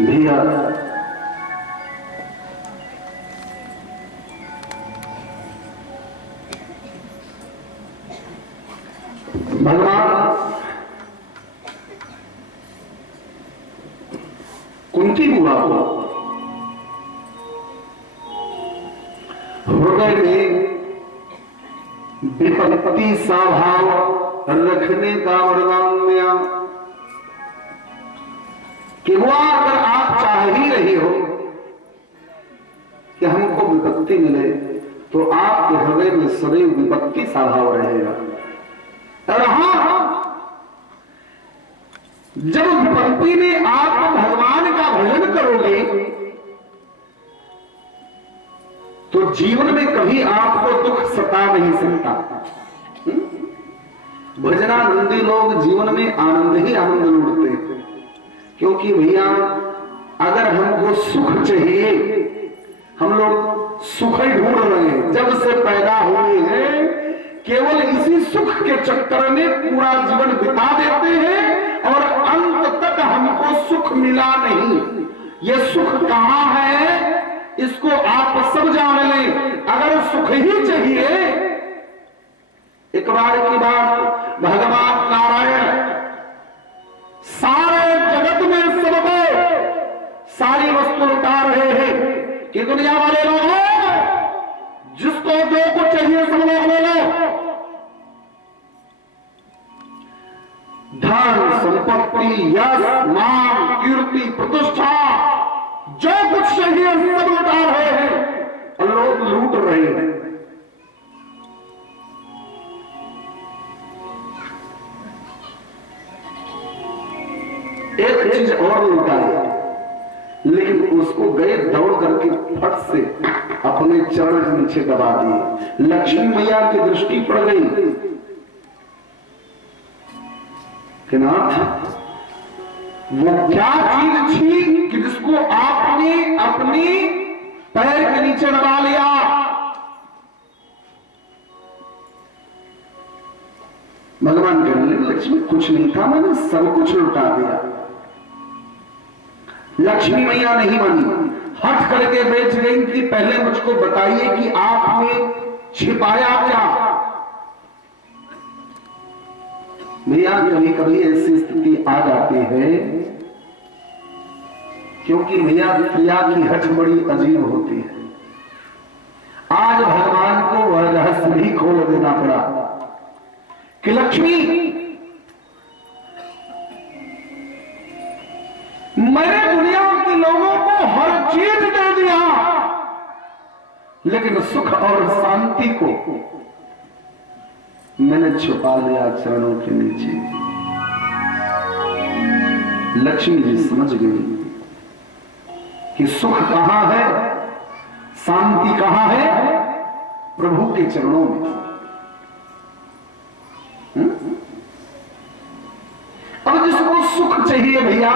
भैया भगवान कुंती बुआ को हृदय में विपत्ति सा भाव रखने का वरदान दिया कि वो अगर आप चाह ही रही हो कि हमको विपत्ति मिले तो आपके हृदय में सदैव विपत्ति सा भाव रहेगा। और हां, जब विपत्ति में आप भगवान का भजन करोगे तो जीवन में कभी आपको दुख सता नहीं सकता। भजनानंदी लोग जीवन में आनंद ही आनंद लूटते हैं, क्योंकि भैया अगर हमको सुख चाहिए, हम लोग सुख ही ढूंढ रहे हैं, जब से पैदा हुए हैं केवल इसी सुख के चक्कर में पूरा जीवन बिता देते हैं और अंत तक हमको सुख मिला नहीं। ये सुख कहां है इसको आप सब जान लें। अगर सुख ही चाहिए, एक बार की बात, भगवान नारायण सारे जगत में सबको सारी वस्तु लुटा रहे हैं कि दुनिया वाले लोगों जिसको जो कुछ चाहिए सब लोग ले लो, धन संपत्ति यश मान कीर्ति प्रतिष्ठा जो कुछ चाहिए सब लुटा रहे हैं और लोग लूट रहे हैं। एक चीज और लुटाई, लेकिन उसको गए दौड़ करके फट से अपने चरण के नीचे दबा दिए। लक्ष्मी मैया की दृष्टि पड़ गई कि नाथ वो क्या चीज थी कि जिसको आपने अपनी पैर के नीचे दबा लिया। भगवान कहने लक्ष्मी कुछ नहीं था, मैंने सब कुछ लुटा दिया। लक्ष्मी मैया नहीं मानी, हट करके बैठ गई कि पहले मुझको बताइए कि आपने छिपाया क्या। भैया कभी कभी ऐसी स्थिति आ जाती है क्योंकि भैया प्रिया की हट बड़ी अजीब होती है। आज भगवान को वह रहस्य भी खोल देना पड़ा कि लक्ष्मी मैंने दुनिया के लोगों को हर चीज दे दिया, लेकिन सुख और शांति को मैंने छुपा लिया चरणों के नीचे। लक्ष्मी जी समझ गई कि सुख कहां है, शांति कहां है, प्रभु के चरणों में। अब जिसको सुख चाहिए भैया,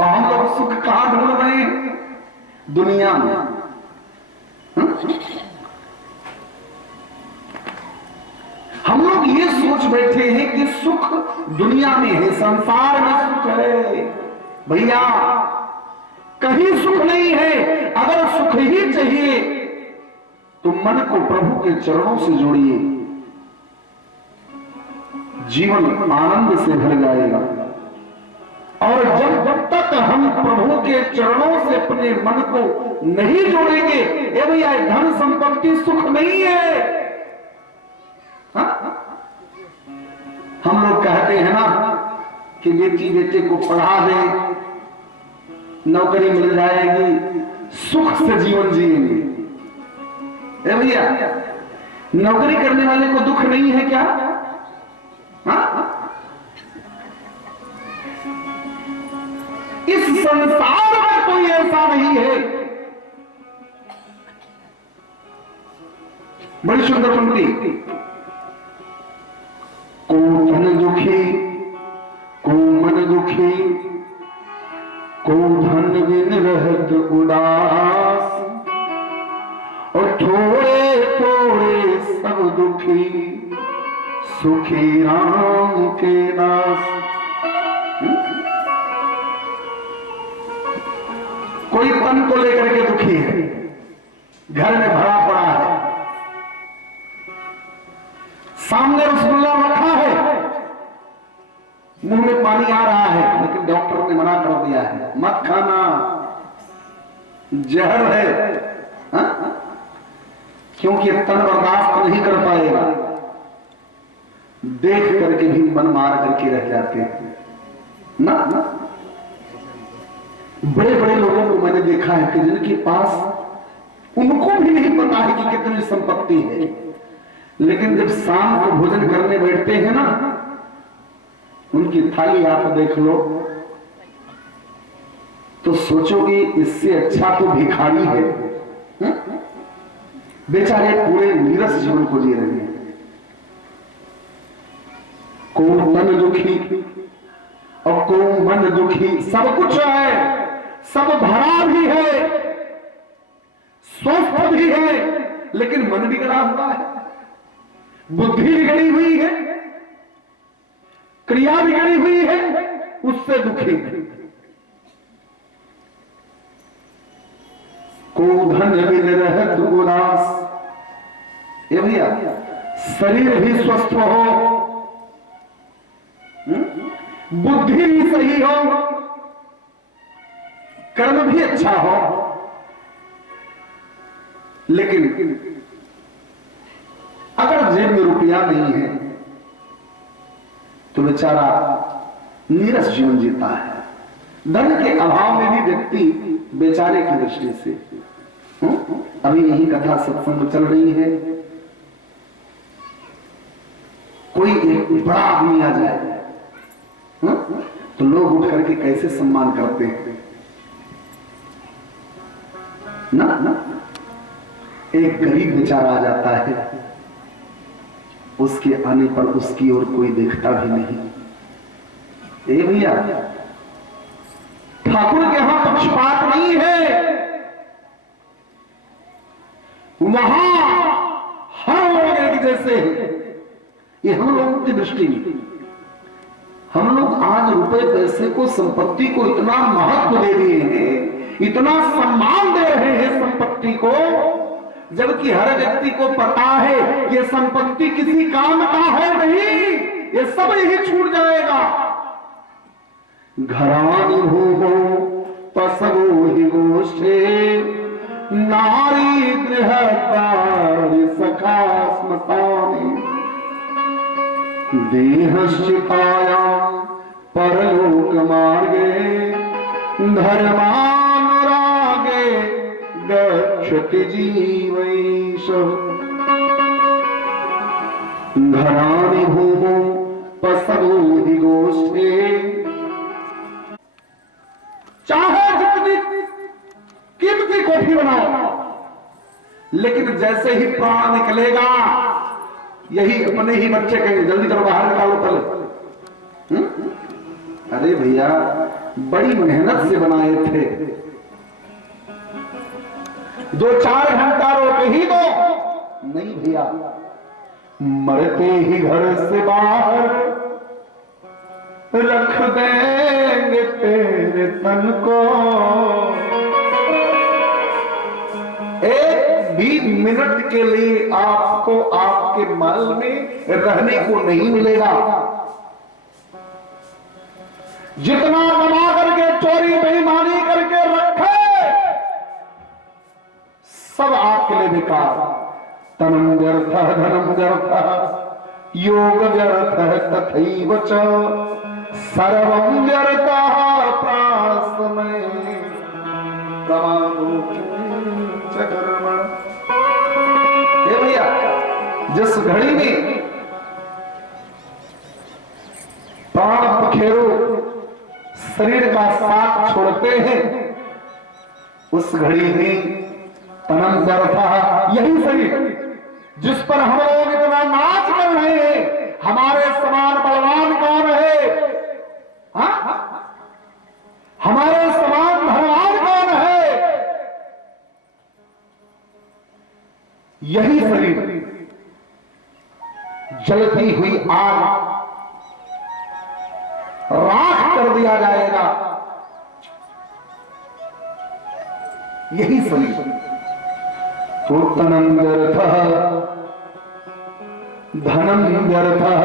और हम लोग सुख कहां ढूंढ रहे हैं? दुनिया में। हम लोग ये सोच बैठे हैं कि सुख दुनिया में है, संसार में सुख है। भैया कहीं सुख नहीं है। अगर सुख ही चाहिए तो मन को प्रभु के चरणों से जोड़िए, जीवन आनंद से भर जाएगा। और जब तक हम प्रभु के चरणों से अपने मन को नहीं जोड़ेंगे, ये भैया धन संपत्ति सुख नहीं है। हा? हम लोग कहते हैं ना कि बेटी बेटे को पढ़ा दे, नौकरी मिल जाएगी, सुख से जीवन जिएंगे। ए भैया नौकरी करने वाले को दुख नहीं है क्या? हा? इस संसार में कोई ऐसा नहीं है। बड़ी सुंदर पंक्ति, को धन दुखी को मन दुखी को धन बिन रहत उदास, और थोड़े थोड़े सब दुखी सुखी राम के दास। कोई तन को लेकर के दुखी है, घर में भरा पड़ा है, सामने रसगुल्ला रखा है, मुंह में पानी आ रहा है, लेकिन डॉक्टर ने मना कर दिया है मत खाना, जहर है। हा? क्योंकि तन बर्दाश्त नहीं कर पाएगा। देख करके भी मन मार करके रह जाते हैं ना। बड़े बड़े लोगों को मैंने देखा है कि जिनके पास उनको भी नहीं पता है कि कितनी संपत्ति है, लेकिन जब शाम को भोजन करने बैठते हैं ना, उनकी थाली आप देख लो तो सोचोगे इससे अच्छा तो भिखारी है। बेचारे पूरे नीरस जीवन को जी रहे हैं। कौन तन दुखी और कौन मन दुखी, सब कुछ है, सब भरा भी है, स्वस्थ भी है, लेकिन मन बिगड़ा हुआ है, बुद्धि बिगड़ी हुई है, क्रिया बिगड़ी हुई है, उससे दुखी है। को धन बिन रहत उदास, ये भैया शरीर भी स्वस्थ हो, बुद्धि भी सही हो, कर्म भी अच्छा हो, लेकिन अगर जेब में रुपया नहीं है तो बेचारा नीरस जीवन जीता है। धन के अभाव में भी व्यक्ति बेचारे की दृष्टि से, अभी यही कथा सत्संग चल रही है, कोई एक बड़ा आदमी आ जाए तो लोग उठ करके कैसे सम्मान करते हैं ना। एक गरीब बेचारा आ जाता है, उसके आने पर उसकी ओर कोई देखता भी नहीं। ए भैया, ठाकुर के यहां पक्षपात नहीं है, वहां हर लोग एक जैसे हैं। ये हम लोगों की दृष्टि में हम लोग आज रुपए पैसे को, संपत्ति को इतना महत्व दे दिए हैं, इतना सम्मान दे रहे हैं संपत्ति को, जबकि हर व्यक्ति को पता है ये संपत्ति किसी काम का है नहीं, ये सब यही छूट जाएगा। घरानी हो पसगो ही गोष्ठे, नारी गृह सखा स्मशाने, देहश्चिताया परलोक मार्गे, धर्मानुरागे गच्छति जीवैष। घराणि भूमो पसगो हि गोष्ठे, चाहे जितनी कीमती कोठी बनाओ, लेकिन जैसे ही प्राण निकलेगा यही अपने ही बच्चे कहेंगे जल्दी करो बाहर निकालो पहले। अरे भैया, बड़ी मेहनत से बनाए थे, 2-4 घंटा रोके ही दो। नहीं भैया, मरते ही घर से बाहर रख देंगे तेरे तन को, एक भी मिनट के लिए आपको आपके महल में रहने को नहीं मिलेगा। जितना कमा करके चोरी बेईमानी करके रखे, सब आपके लिए बेकार। तनम व्यर्थ धनम व्यर्थ योग व्यर्थ तथैव च, सर्वं व्यर्थ प्रासमय कमानो किंच कर्म। ये भैया, जिस घड़ी में प्राण पखेरु शरीर का साथ छोड़ते हैं, उस घड़ी में तनम व्यर्थ, यही शरीर जिस पर हम लोग इतना नाच कर रहे हैं, हमारे समान बलवान कौन है? हाँ? हमारे समान धनवान कौन है? यही शरीर जलती हुई आग राख कर दिया जाएगा। यही शरीर। पूतनम व्यर्थः धनम व्यर्थः,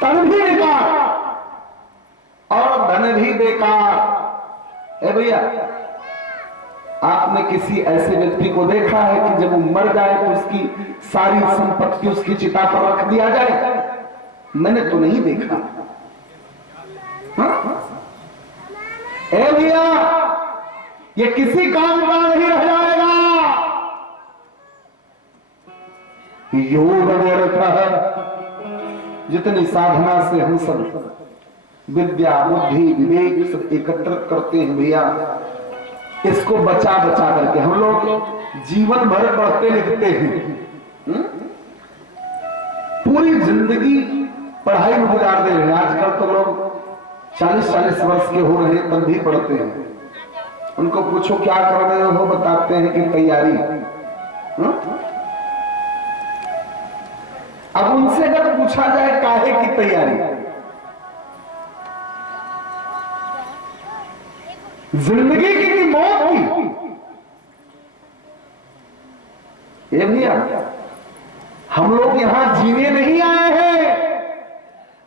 तन भी बेकार और धन भी बेकार है। भैया आपने किसी ऐसे व्यक्ति को देखा है कि जब वो मर जाए तो उसकी सारी संपत्ति उसकी चिता पर रख दिया जाए? मैंने तो नहीं देखा। भैया ये किसी काम का नहीं रह जाएगा। योग व्यर्थ है। जितनी साधना से हम सब विद्या बुद्धि विवेक सब एकत्रित करते हैं भैया, इसको बचा बचा करके हम लोग जीवन भर पढ़ते लिखते हैं। पूरी जिंदगी पढ़ाई में गुजार दे रहे हैं। आजकल तो लोग 40-40 वर्ष के हो रहे हैं तब भी पढ़ते हैं। उनको पूछो क्या कर रहे हो, बताते हैं कि तैयारी। अब उनसे अगर पूछा जाए काहे की तैयारी, जिंदगी की कि मौत की? ये भैया हम लोग यहां जीने नहीं आए हैं।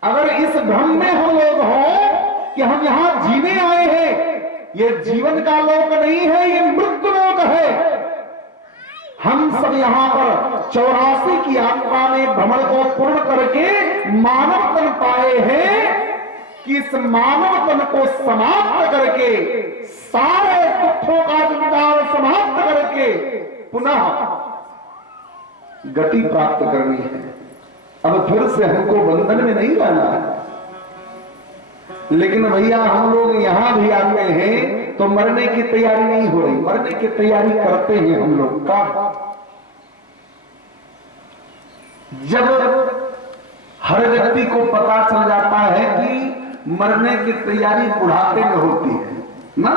अगर इस भ्रम में हम लोग हों कि हम यहां जीने आए हैं, ये जीवन का लोक नहीं है, ये मृत्यु लोक है। हम सब यहां पर 84 की यात्रा में भ्रमण को पूर्ण करके मानव तन पाए हैं कि इस मानव तन को समाप्त करके, सारे दुखों का जंजाल समाप्त करके पुनः गति प्राप्त करनी है। अब फिर से हमको बंधन में नहीं रहना है। लेकिन भैया हम लोग यहां भी आते हैं तो मरने की तैयारी नहीं हो रही, मरने की तैयारी करते हैं हम लोग का। जब हर व्यक्ति को पता चल जाता है कि मरने की तैयारी बुढ़ापे में होती है ना,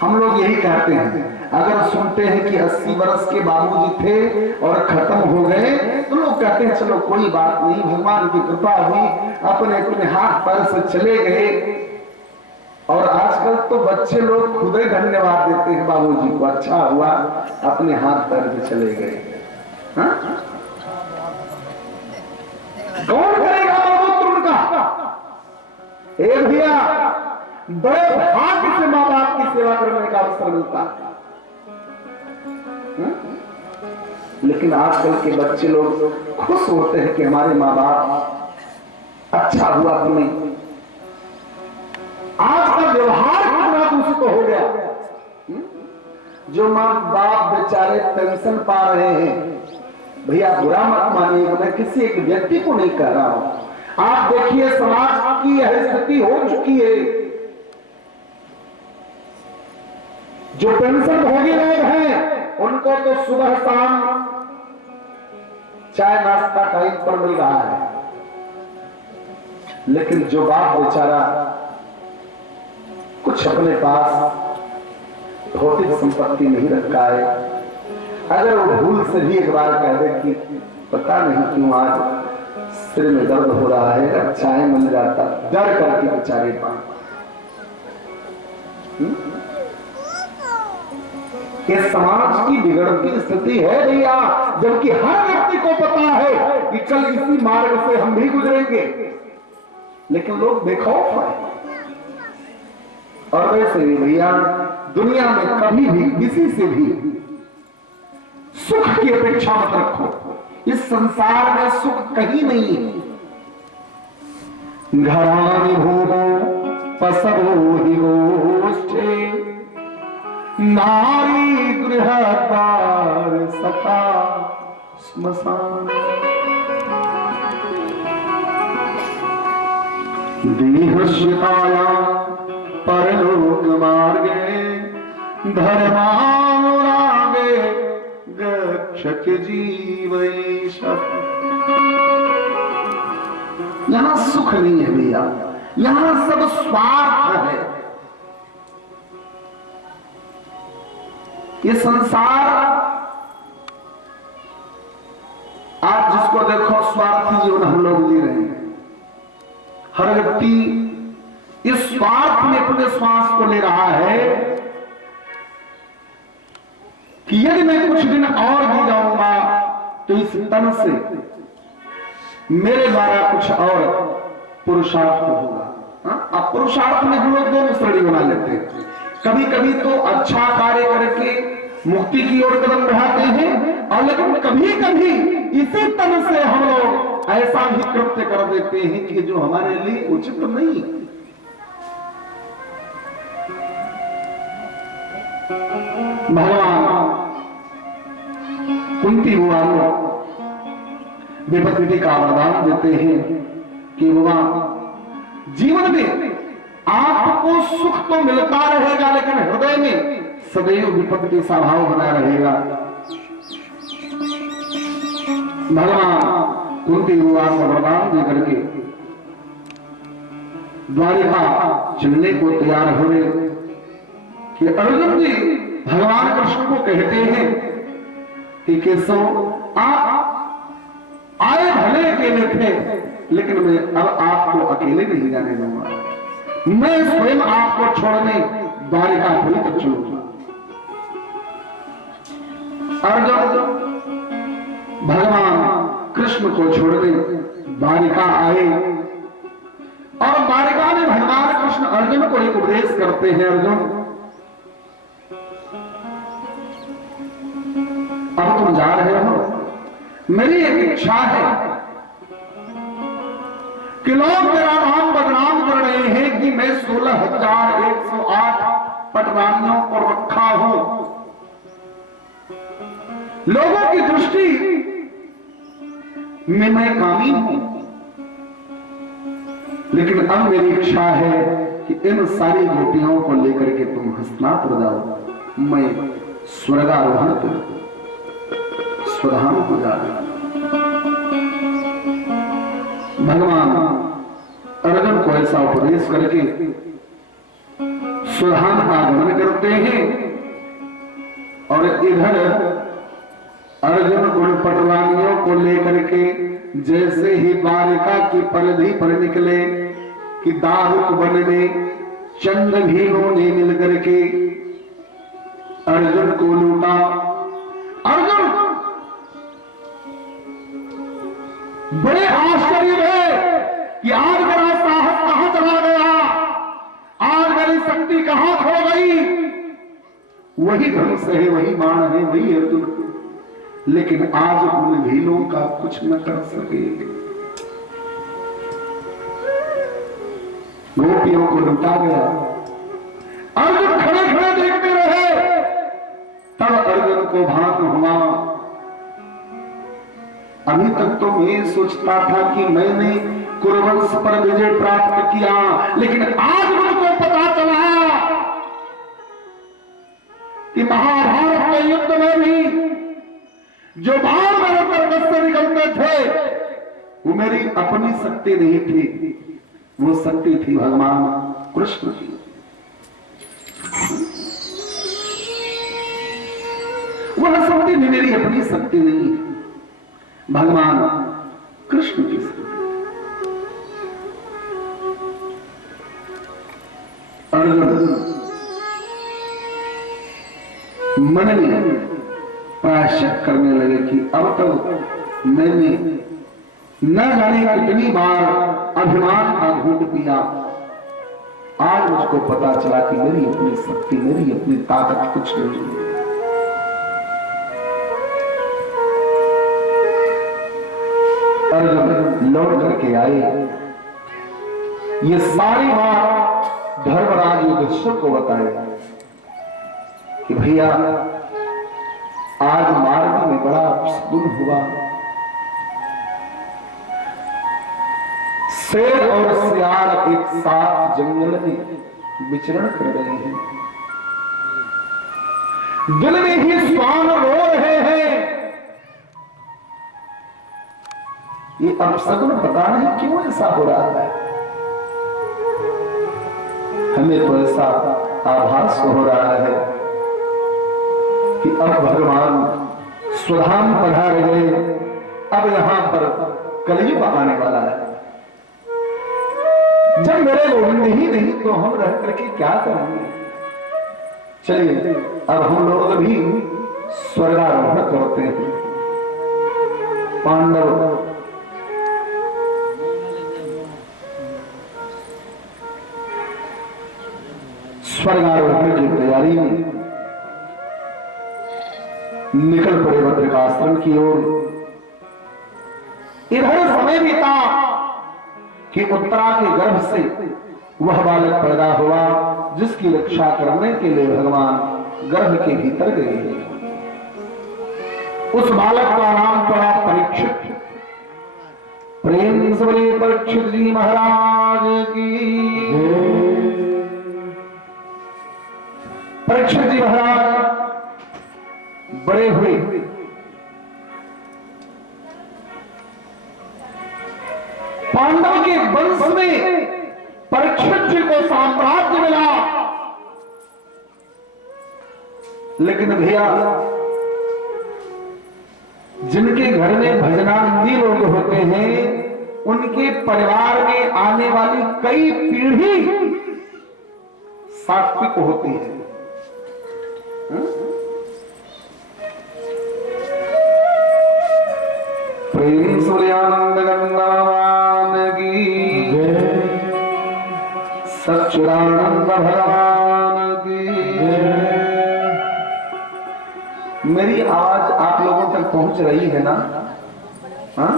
हम लोग यही कहते हैं। अगर सुनते हैं कि 80 वर्ष के बाबूजी थे और खत्म हो गए तो लोग कहते हैं चलो कोई बात नहीं, भगवान की कृपा हुई, अपने अपने हाथ पैर से चले गए। और आजकल तो बच्चे लोग खुद ही धन्यवाद देते हैं बाबूजी को, अच्छा हुआ अपने हाथ पैर से चले गए। कौन करेगा बाबू उनका? एक भैया बड़े भाग्य से माँ बाप की सेवा करने का अवसर मिलता है। लेकिन आजकल के बच्चे लोग खुश होते हैं कि हमारे माँ बाप अच्छा हुआ तुम्हें। आज का व्यवहार कितना दूषित हो गया। जो माँ बाप बेचारे पेंशन पा रहे हैं, भैया बुरा मत मानिए, मैं किसी एक व्यक्ति को नहीं कह रहा हूं। आप देखिए समाज की यह स्थिति हो चुकी है। जो पेंशन भोगी लोग हैं उनको तो सुबह शाम चाय नाश्ता टाइम पर मिल रहा है, लेकिन जो बाप बेचारा कुछ अपने पास भौतिक संपत्ति नहीं रखा है, अगर वो भूल से भी एक बार कह दे कि पता नहीं क्यों आज सिर में दर्द हो रहा है, अगर चाय मिल जाता, डर करके बेचारे पास। ये समाज की बिगड़ती स्थिति है भैया, जबकि हर व्यक्ति को पता है कि कल इसी मार्ग से हम भी गुजरेंगे, लेकिन लोग बेखौफ हैं। और वैसे भी भैया दुनिया में कभी भी किसी से भी सुख की अपेक्षा मत रखो। इस संसार में सुख कहीं नहीं है। घरानी भूमो पसरो ही गोष्ठे, नारी गृह द्वार सखा स्मशान। देहश्रिताया परलोक मार्गे, धर्मानुरागे गच्छत जीवैष। यहां सुख नहीं है भैया, यहां सब स्वार्थ है। ये संसार आज जिसको देखो स्वार्थी जीवन हम लोग जी रहे हैं। हर व्यक्ति इस स्वार्थ में अपने श्वास को ले रहा है कि यदि मैं कुछ दिन और जी जाऊंगा तो इस तन से मेरे द्वारा कुछ और पुरुषार्थ होगा। अब पुरुषार्थ में हम लोग दोनों श्रेणी बना लेते हैं। कभी कभी तो अच्छा कार्य करके मुक्ति की ओर कदम बढ़ाते हैं, और लेकिन कभी कभी इसी तन से हम लोग ऐसा भी कृत्य कर देते हैं कि जो हमारे लिए उचित नहीं। भगवान कुंती हुआ विपत्ति का वरदान देते हैं कि भगवान जीवन में आपको सुख तो मिलता रहेगा, लेकिन हृदय में सदैव विपत्ति सा भाव बना रहेगा। भगवान कुंती हुआ वरदान दे करके द्वारिका चलने को तैयार हो रहे कि अर्जुन जी भगवान कृष्ण को कहते हैं कि केशव आप आए भले अकेले थे, लेकिन मैं अब आपको अकेले नहीं जाने दूंगा, मैं स्वयं आपको छोड़ने द्वारिकापुरी तक चलूंगा। अर्जुन भगवान कृष्ण को छोड़ने द्वारिका आए, और द्वारिका में भगवान कृष्ण अर्जुन को एक उपदेश करते हैं। अर्जुन अब तुम जा रहे हो, मेरी एक इच्छा है कि लोग मेरा नाम बदनाम कर रहे हैं कि मैं 16,108 पटरानियों को रखा हूं। लोगों की दृष्टि में मैं कामी हूं, लेकिन अब मेरी इच्छा है कि इन सारी गोपियों को लेकर के तुम हस्तिनापुर जाओ, मैं स्वर्गारोहण करूं, स्वधाम हो जा रहा। भगवान अर्जुन को ऐसा उपदेश करके स्वधाम का आगमन करते हैं, और इधर अर्जुन गुण पटवानियों को लेकर के जैसे ही द्वारिका की परिधि पर निकले कि दारुक वन में चंद भीलों ने मिलकर के अर्जुन को लूटा। अर्जुन बड़े आश्चर्य है कि आज मेरा साहस कहां चला गया, आज मेरी शक्ति कहां खो गई। वही धनुष है, वही बाण है, वही अर्जुन, लेकिन आज उन भीलों का कुछ न कर सके। गोपियों को लुटा गया। अर्जुन खड़े खड़े देखते रहे। तब अर्जुन को भान हुआ, अभी तक तो मैं सोचता था कि मैंने कुरुवंश पर विजय प्राप्त किया, लेकिन आज मुझको पता चला कि महाभारत के युद्ध में भी जो बाण मेरे तरफ से निकलते थे वो मेरी अपनी शक्ति नहीं थी, वो शक्ति थी भगवान कृष्ण की। वह शक्ति भी मेरी अपनी शक्ति नहीं है, भगवान कृष्ण की शक्ति। अर्जुन मन में प्रायश्चित करने लगे कि अब तक मैंने न जाने कितनी बार अभिमान का घूंट पिया, आज मुझको पता चला कि मेरी अपनी शक्ति, मेरी अपनी ताकत कुछ नहीं है। अर्जुन लौट करके आए, ये सारी बात धर्मराज युधिष्ठिर को बताए कि भैया आज मार्ग में बड़ा अपशकुन हुआ, शेर और सियार एक साथ जंगल में विचरण कर रहे हैं, दिल में ही श्वान रो रहे हैं। ये अपशकुन पता नहीं क्यों ऐसा हो रहा है, हमें तो ऐसा आभास हो रहा है कि अब भगवान स्वधाम पधार गए, अब यहां पर कलयुग आने वाला है। जब मेरे गोविंद ही नहीं तो हम रह करके क्या करेंगे। चलिए अब हम लोग भी स्वर्गारोहण करते हैं। पांडव स्वर्गारोहण की तैयारी में निकल पड़े बद्रिकाश्रम की ओर। इधर समय बीता कि उत्तरा के गर्भ से वह बालक पैदा हुआ जिसकी रक्षा करने के लिए भगवान गर्भ के भीतर गए। उस बालक का नाम पड़ा परीक्षित। प्रेम से बोले परीक्षित जी महाराज की। परीक्षित जी महाराज बड़े हुए पांडव के वंश में परीक्षित जी को साम्राज्य मिला, लेकिन भैया जिनके घर में भजनानंदी लोग होते हैं उनके परिवार में आने वाली कई पीढ़ी सात्विक होती है। प्रेम सूर्यानंद गंगावान की, सच्चिदानंद भगवान की। मेरी आवाज आप लोगों तक पहुंच रही है ना? हाँ?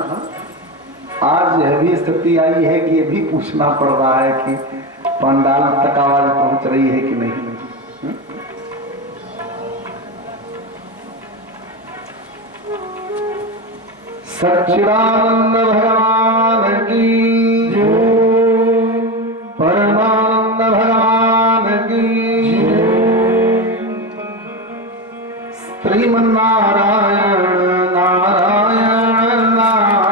आज यह भी स्थिति आई है कि यह भी पूछना पड़ रहा है कि पंडाल तक आवाज पहुंच रही है कि नहीं। सच्चिदानंद भगवान की, परमानंद भगवान की, श्रीमन्नारायण नारायण नारायण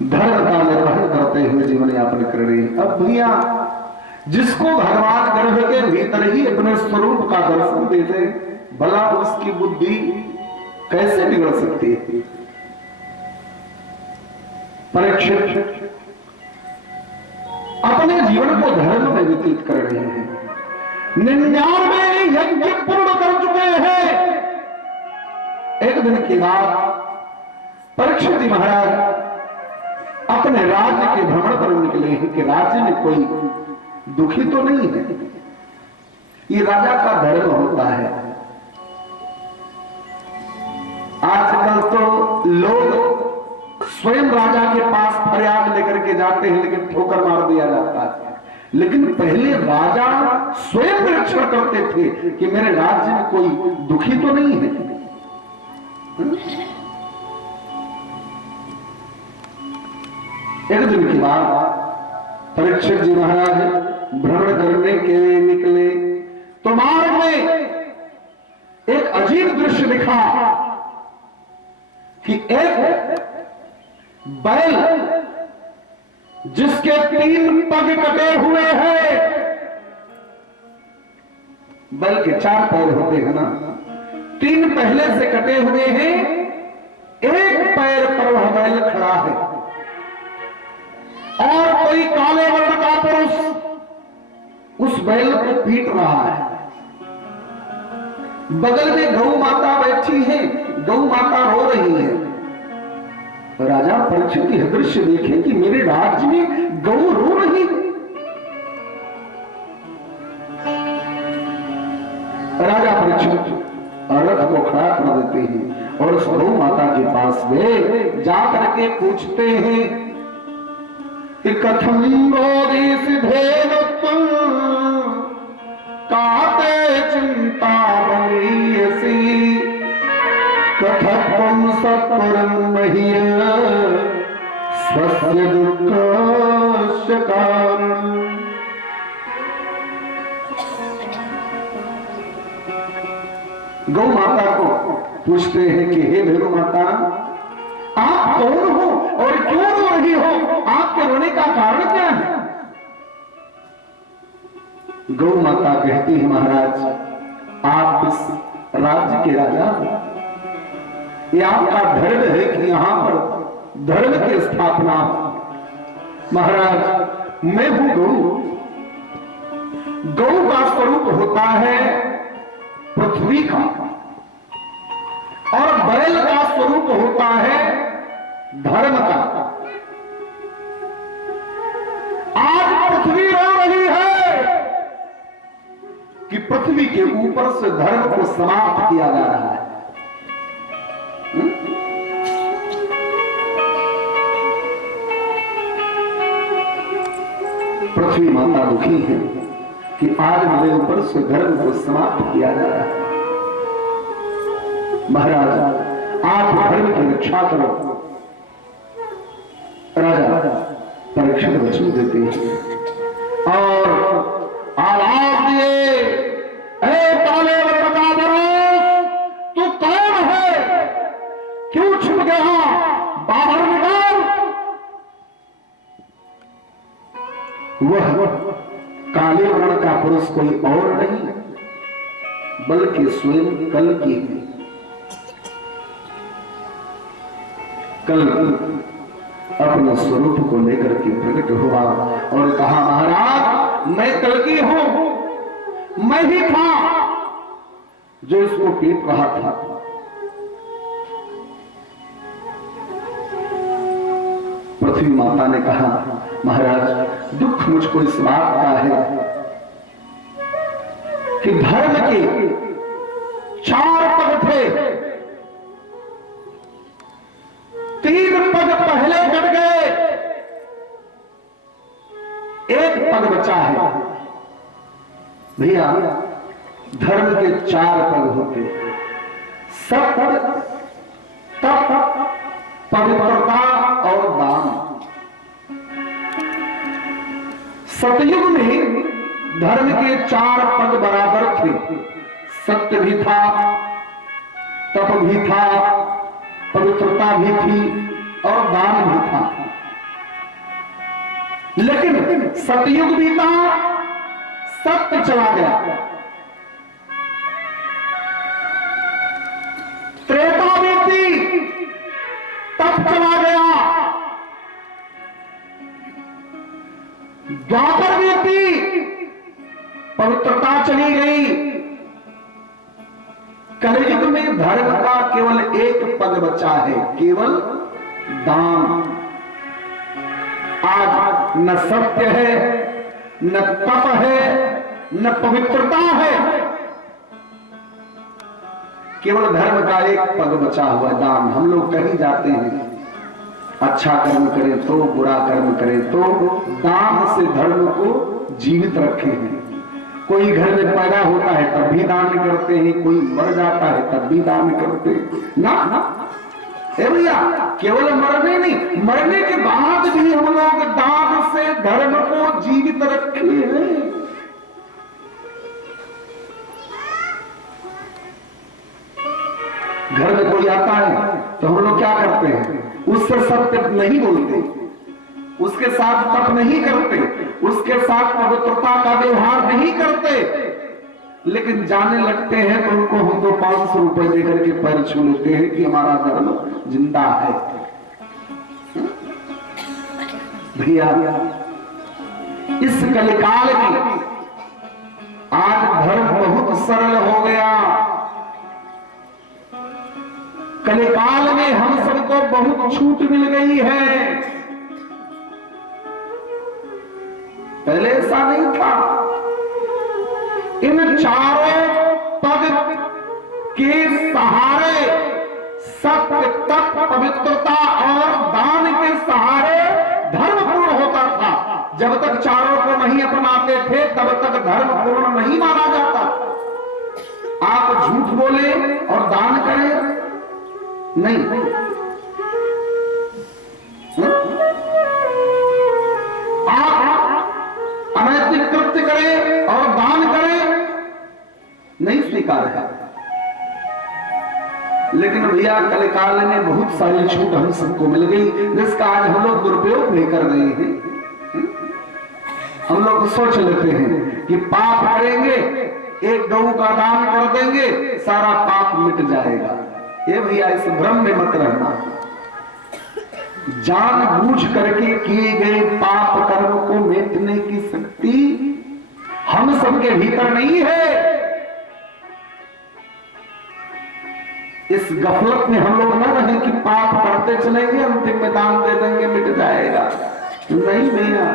धर्मता निर्वहन करते हुए जीवन यापन कर रही है। अब भैया जिसको भगवान गर्भ के भीतर ही अपने स्वरूप का दर्शन दे दे, भला उसकी बुद्धि कैसे बिगड़ सकती है। परीक्षित अपने जीवन को धर्म में व्यतीत कर रहे हैं, 99 यज्ञ पूर्ण कर चुके हैं। एक दिन के बाद परीक्षित जी महाराज अपने राज्य के भ्रमण पर निकले हैं कि राज्य में कोई दुखी तो नहीं है। ये राजा का धर्म होता है। आजकल तो लोग स्वयं राजा के पास फरियाद लेकर के जाते हैं, लेकिन ठोकर मार दिया जाता है। लेकिन पहले राजा स्वयं निरीक्षण करते थे कि मेरे राज्य में कोई दुखी तो नहीं है। एक दिन की बात, परीक्षित जी महाराज भ्रमण करने के लिए निकले तो मार्ग में एक अजीब दृश्य दिखा कि एक बैल जिसके 3 पग कटे हुए हैं, बैल के 4 पैर होते हैं ना, 3 पहले से कटे हुए हैं, एक पैर पर वह बैल खड़ा है और कोई काले वर्ण का पुरुष उस बैल को पीट रहा है। बगल में गौ माता बैठी है, गौ माता रो रही है। राजा परीक्षित यह दृश्य देखे कि मेरे राज्य में गौ रो रही है। राजा परीक्षित रथ को खड़ा कर देते हैं और उस गौ माता के पास गए, जाकर के पूछते हैं कि कथम गोदीस भेदत्वं काते चिंता बनीयसी कथम सत्वरं मह्यं स्वस्य दुःखस्य कारणम्। गौ माता को पूछते हैं कि हे भेड़ू माता, आप कौन हो और क्यों रो रही हो? आपके रोने का कारण क्या है? गौ माता कहती है महाराज, आप इस राज्य के राजा हो, ये आपका धर्म है कि यहां पर धर्म की स्थापना हो। महाराज मैं हूं गौ। गौ का स्वरूप होता है पृथ्वी का और बैल का स्वरूप होता है धर्म का। आज पृथ्वी रो रही है कि पृथ्वी के ऊपर से धर्म को समाप्त किया जा रहा है। पृथ्वी माता दुखी है कि आज मेरे ऊपर से धर्म को समाप्त किया जा रहा है। महाराज आप धर्म की रक्षा करो। राजा परीक्षित वचन देते हैं और आवाज दिए, ए काले वर्ण का पुरुष, तू कौन है? क्यों छुप गया? बाहर निकाल। वह काले वर्ण का पुरुष कोई और नहीं बल्कि स्वयं कल की है। कल अपने स्वरूप को लेकर के प्रकट हुआ और कहा, महाराज मैं कल की हूं, मैं ही था जो इसको पीट रहा था। पृथ्वी माता ने कहा, महाराज दुख मुझको इस बात का है कि धर्म के 4 पग थे, 3 पग पहले कट गए, 1 पग बचा है। भैया धर्म के 4 पग होते, सत्य, तप, पवित्रता और दान। सतयुग में धर्म के 4 पग बराबर थे। सत्य भी था, तप भी था, पवित्रता भी थी और दान भी था। लेकिन सतयुग भी था, सत्य चला गया। त्रेता भी थी, तप चला गया। द्वापर भी थी, पवित्रता चली गई। कलयुग में धर्म का केवल 1 पग बचा है, केवल दान। आज न सत्य है, न तप है, न पवित्रता है, केवल धर्म का 1 पग बचा हुआ दान। हम लोग कहीं जाते हैं, अच्छा कर्म करें तो, बुरा कर्म करें तो, दान से धर्म को जीवित रखे हैं। कोई घर में पैदा होता है तब भी दान करते हैं, कोई मर जाता है तब भी दान करते हैं ना। भैया केवल मरने नहीं, मरने के बाद भी हम लोग दान से धर्म को जीवित रखे हैं। घर में कोई आता है तो हम लोग क्या करते हैं, उससे सत्य नहीं बोलते, उसके साथ तप नहीं करते, उसके साथ पवित्रता का व्यवहार नहीं करते, लेकिन जाने लगते हैं तो उनको हम तो 500 रुपए देकर के पैर छू लेते हैं कि हमारा धर्म जिंदा है। भैया इस कलिकाल में आज धर्म बहुत सरल हो गया। कलिकाल में हम सबको बहुत छूट मिल गई है, पहले ऐसा नहीं था। इन चारों पद के सहारे, सत्य, तप, पवित्रता और दान के सहारे धर्म पूर्ण होता था। जब तक चारों को नहीं अपनाते थे तब तक धर्म पूर्ण नहीं माना जाता। आप झूठ बोले और दान करें नहीं, आप अनैतिक कृत्य करें और दान करें नहीं स्वीकार है। लेकिन भैया कलिकाल में बहुत सारी छूट हम सबको मिल गई, जिसका आज हम लोग दुरुपयोग नहीं कर रहे हैं। हम लोग सोच लेते हैं कि पाप करेंगे, एक गऊ का दान कर देंगे, सारा पाप मिट जाएगा। ये भैया इस भ्रम में मत रहना। जानबूझ करके किए गए पाप कर्म को मिटने की शक्ति हम सबके भीतर नहीं है। इस गफलत में हम लोग न रहे कि पाप करते चलेंगे, अंतिम में दान दे देंगे, मिट जाएगा। नहीं भैया,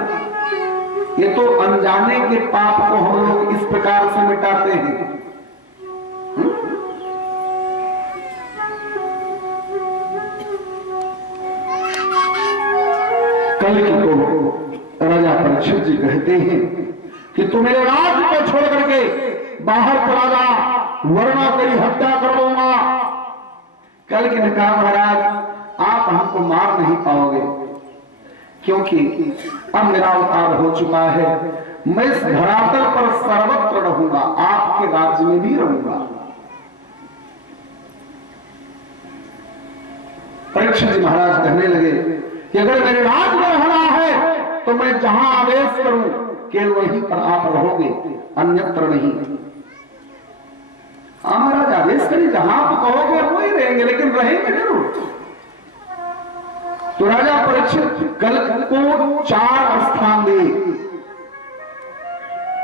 ये तो अनजाने के पाप को हम लोग इस प्रकार से मिटाते हैं। कल को राजा परीक्षित जी कहते हैं कि तू मेरे राज्य को छोड़ करके बाहर चला जा, वरना तेरी हत्या कर दूंगा। कल ने कहा महाराज आप हमको मार नहीं पाओगे, क्योंकि अब मेरा अवतार हो चुका है। मैं इस धरातल पर सर्वत्र रहूंगा, आपके राज्य में भी रहूंगा। परीक्षित जी महाराज कहने लगे कि अगर मेरे राज्य में रहना है तो मैं जहां आदेश करूं केवल वहीं पर आप रहोगे, अन्यत्र नहीं। हाँ महाराज आदेश करिए, जहां आप कहोगे वही रहेंगे, लेकिन रहेंगे जरूर। तो राजा परीक्षित कल को 4 स्थान दे।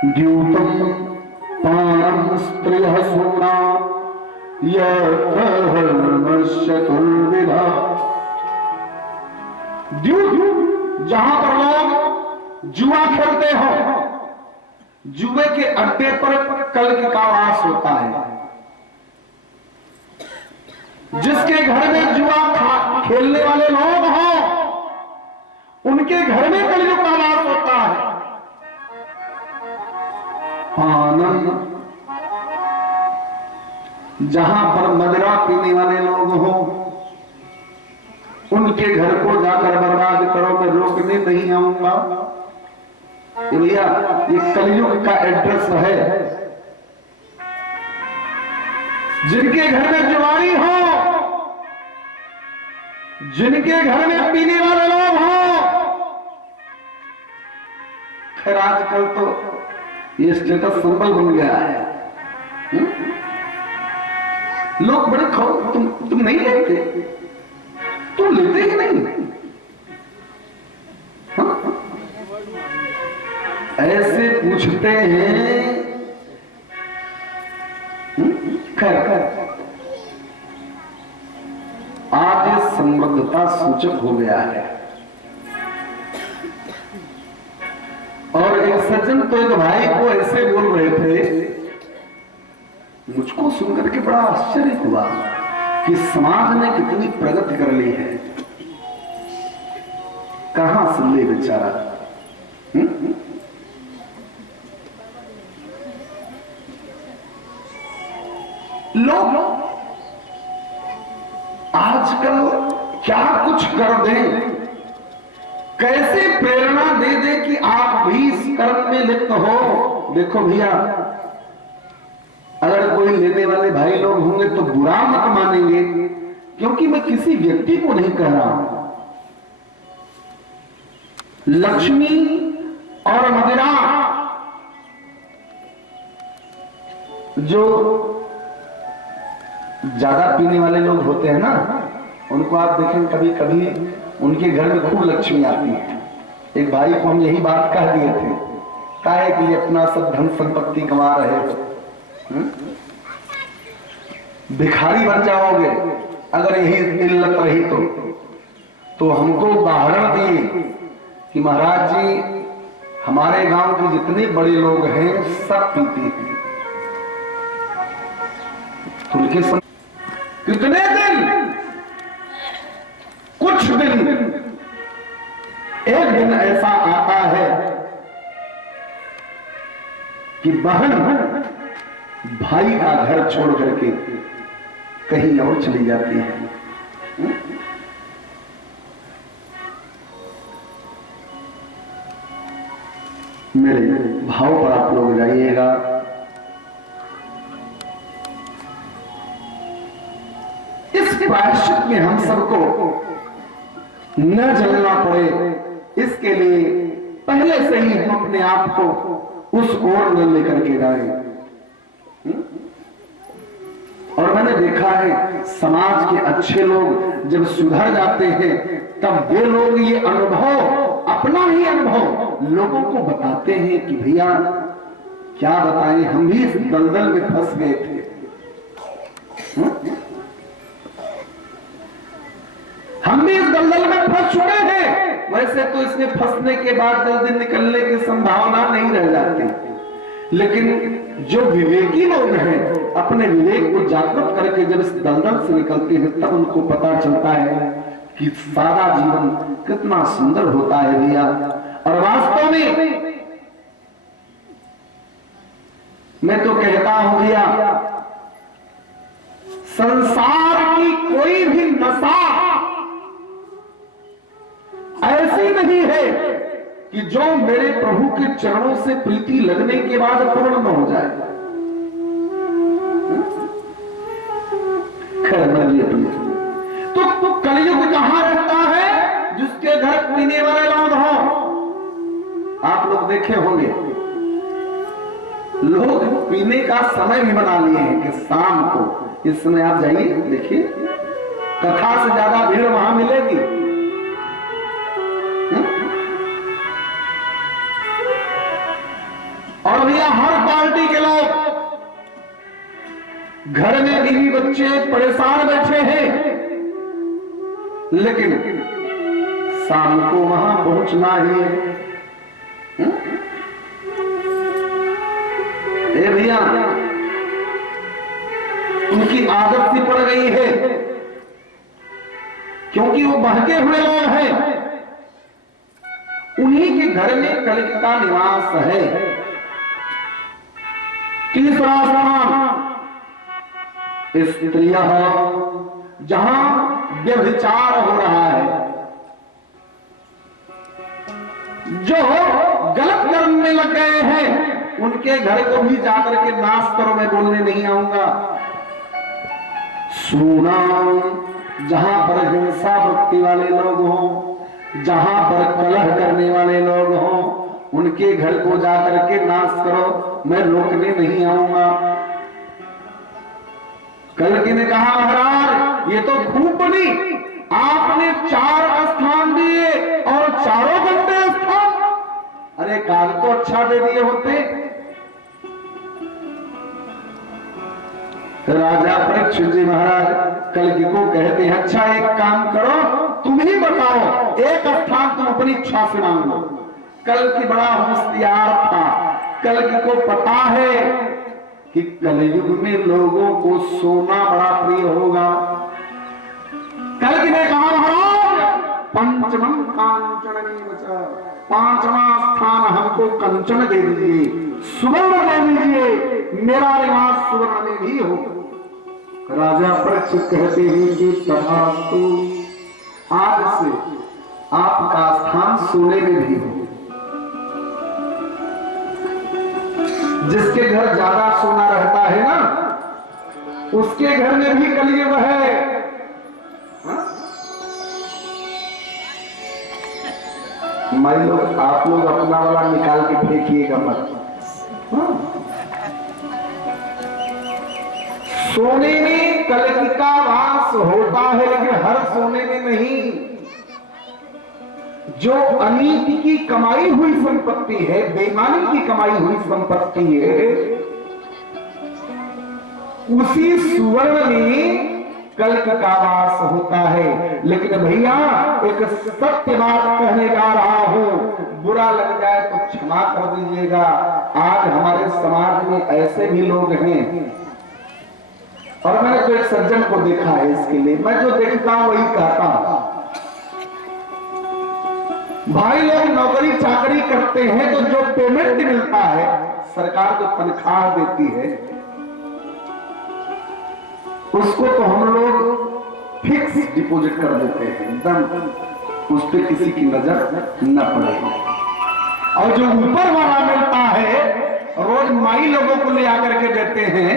द्यूतम पानम स्त्रियः सूना यर्मश्चतुर्विधा। द्यूत जहां पर लोग जुआ खेलते हो, जुए के अड्डे पर कल का वास होता है। जिसके घर में जुआ खेलने वाले लोग हों, उनके घर में कलयुग का वास होता है। आनंद जहां पर मदिरा पीने वाले लोग हों, उनके घर को जाकर बर्बाद करो, मैं रोकने नहीं आऊंगा। भैया ये कलयुग का एड्रेस है। जिनके घर में जुआरी हो, जिनके घर में पीने वाले लोग हो, खैर आजकल तो ये स्टेटस सिंबल बन गया है। लोग बड़े खो, तुम नहीं लेते, तुम लेते ही नहीं। हाँ? ऐसे पूछते हैं। खैर आज समृद्धता सूचक हो गया है। और एक सज्जन तो एक भाई को ऐसे बोल रहे थे, मुझको सुनकर के बड़ा आश्चर्य हुआ कि समाज ने कितनी प्रगति कर ली है। कहां से ले बेचारा। लोग आजकल क्या कुछ कर दें, कैसे प्रेरणा दे दे कि आप भी इस कर्म में लिप्त हो। देखो भैया, अगर कोई लेने वाले भाई लोग होंगे तो बुरा मत मानेंगे, क्योंकि मैं किसी व्यक्ति को नहीं कह रहा हूं। लक्ष्मी और मदिरा जो ज्यादा पीने वाले लोग होते हैं ना, उनको आप देखें कभी कभी उनके घर में खूब लक्ष्मी आती है। एक भाई को हम यही बात कह दिए थे, काहे कि अपना सब धन संपत्ति कमा रहे हो, भिखारी बन जाओगे अगर यही इल्लत रही तो हमको उदाहरण दिए कि महाराज जी हमारे गांव के जितने बड़े लोग हैं सब पीते हैं। तो उनके कितने दिन, कुछ दिन, एक दिन ऐसा आता है कि बहन भाई का घर छोड़ करके कहीं और चली जाती है। मेरे भाव पर आप लोग जाइएगा। इस प्रायश्चित में हम सबको न जलना पड़े, इसके लिए पहले से ही हम अपने आप को उस ओर न लेकर के जाए। और मैंने देखा है समाज के अच्छे लोग जब सुधर जाते हैं तब वे लोग ये अनुभव, अपना ही अनुभव लोगों को बताते हैं कि भैया क्या बताएं, हम भी इस दलदल में फंस गए थे। हम भी इस दलदल में फंस चुके हैं। वैसे तो इसमें फंसने के बाद जल्दी निकलने की संभावना नहीं रह जाती, लेकिन जो विवेकी लोग हैं अपने विवेक को जागृत करके जब इस दलदल से निकलते हैं तब उनको पता चलता है कि सादा जीवन कितना सुंदर होता है भैया। और वास्तव में मैं तो कहता हूं भैया, संसार की कोई भी नशा ऐसी नहीं है कि जो मेरे प्रभु के चरणों से प्रीति लगने के बाद पूर्ण न हो जाए। तो कलयुग कहां रहता है? जिसके घर पीने वाले लोग हों। आप लोग देखे होंगे लोग पीने का समय भी बना लिए हैं कि शाम को इस समय आप जाइए देखिए, कथा से ज्यादा भीड़ वहां मिलेगी। और भैया हर पार्टी के लोग घर में बीवी बच्चे परेशान बैठे हैं, लेकिन शाम को वहां पहुंचना ही है। भैया उनकी आदत सी पड़ गई है, क्योंकि वो बहके हुए लोग हैं। उन्हीं के घर में कलयुग का निवास है। तीसरा स्थान स्त्रियां, जहां व्यभिचार हो रहा है। जो गलत कर्म में लग गए हैं उनके घर को भी जाकर के नाश करो, मैं बोलने नहीं आऊंगा। सूना, जहां पर हिंसा वृत्ति वाले लोग हों, जहां पर कलह करने वाले लोग हों, उनके घर को जाकर के नाश करो, मैं रोकने नहीं आऊंगा। कलकी ने कहा महाराज ये तो खूब बनी, आपने 4 स्थान दिए और चारों गंदे स्थान। अरे काल को अच्छा दे दिए होते। राजा परीक्षित जी महाराज कलकी को कहते हैं अच्छा एक काम करो, तुम ही बताओ, एक स्थान तुम अपनी इच्छा से मांग लो। कलकी बड़ा होशियार था, कलकी को पता है कि कलयुग में लोगों को सोना बड़ा प्रिय होगा। कलकी ने कहा महाराज पंचमम कांचन, 5वां स्थान हमको कंचन दे दीजिए, सुवर्ण दे दीजिए, मेरा निवास सुवर्ण में भी हो। राजा परीक्षित कहते हैं कि तथास्तु, आज से आपका स्थान सोने में भी हो। जिसके घर ज्यादा सोना रहता है ना, उसके घर में भी कलयुग है। मान लो आप लोग अपना वाला निकाल के फेंकिएगा मत। सोने में कलयुग का वास होता है, लेकिन हर सोने में नहीं। जो अनीति की कमाई हुई संपत्ति है, बेईमानी की कमाई हुई संपत्ति है, उसी सुवर्ण में कलयुग का वास होता है। लेकिन भैया एक सत्य बात कहने जा रहा हूं, बुरा लग जाए तो क्षमा कर दीजिएगा। आज हमारे समाज में ऐसे भी लोग हैं, और मैंने तो एक सज्जन को देखा है, इसके लिए मैं जो देखता हूं वही कहता हूं। भाई लोग नौकरी चाकरी करते हैं तो जो पेमेंट मिलता है, सरकार जो तनख्वाह देती है, उसको तो हम लोग फिक्स डिपॉजिट कर देते हैं, एकदम उस पर किसी की नजर न पड़े। और जो ऊपर वाला मिलता है, रोज माई लोगों को ले आकर के देते हैं,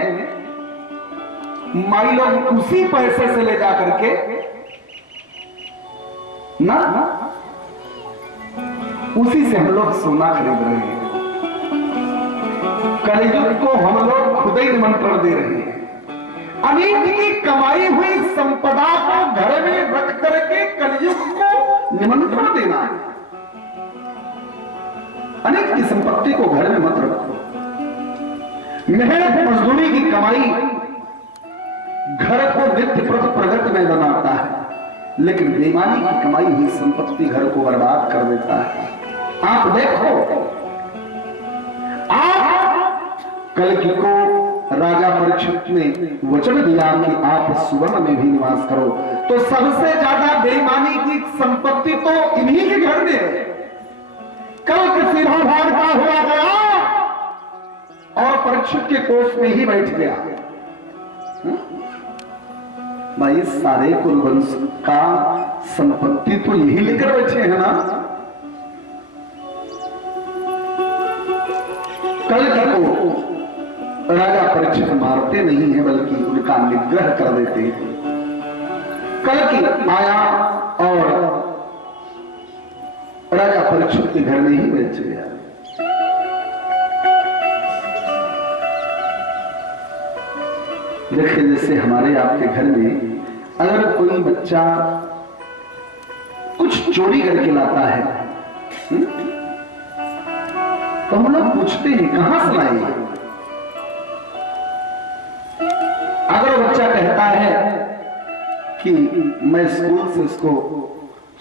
माई लोग उसी पैसे से ले जाकर के ना उसी से हम लोग सोना खरीद रहे हैं। कलयुग को हम लोग खुद ही निमंत्रण दे रहे हैं। अनीति की कमाई हुई संपदा को घर में रख करके कलयुग को निमंत्रण देना है। अनीति की संपत्ति को घर में मत रखो। मेहनत मजदूरी की कमाई घर को नित्य प्रगति में बनाता है, लेकिन बेईमानी की कमाई हुई संपत्ति घर को बर्बाद कर देता है। आप देखो, आप कलयुग को राजा परीक्षित ने वचन दिया कि आप सुवर्ण में भी निवास करो, तो सबसे ज्यादा बेईमानी की संपत्ति तो इन्हीं के घर में है। कल सीधा भागता हुआ गया और परीक्षित के कोष में ही बैठ गया। भाई सारे कुलवंश का संपत्ति तो यही लेकर बैठे हैं ना। कल को राजा परीक्षित मारते नहीं है, बल्कि उनका निग्रह कर देते हैं। कल की आया और राजा परीक्षित के घर में ही बैठ गया। देखिए, जैसे हमारे आपके घर में अगर कोई बच्चा कुछ चोरी करके लाता है, तो हम लोग पूछते हैं कहां से लाए। अगर बच्चा कहता है कि मैं स्कूल से इसको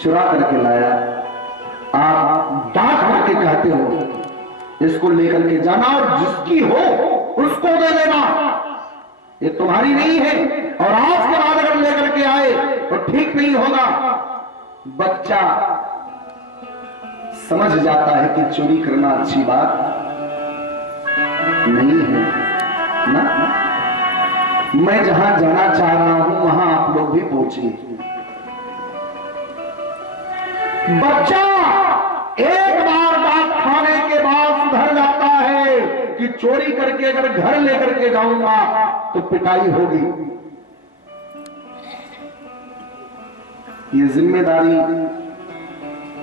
चुरा करके लाया, आप डांट करके कहते हो इसको लेकर के जाना और जिसकी हो उसको दे देना, ये तुम्हारी नहीं है। और आज के बाद अगर लेकर के आए तो ठीक नहीं होगा। बच्चा समझ जाता है कि चोरी करना अच्छी बात नहीं है ना। मैं जहां जाना चाह रहा हूं वहां आप लोग भी पहुंचे। बच्चा एक बार बात खाने के बाद सुधर जाता है कि चोरी करके अगर घर लेकर के जाऊंगा तो पिटाई होगी। ये जिम्मेदारी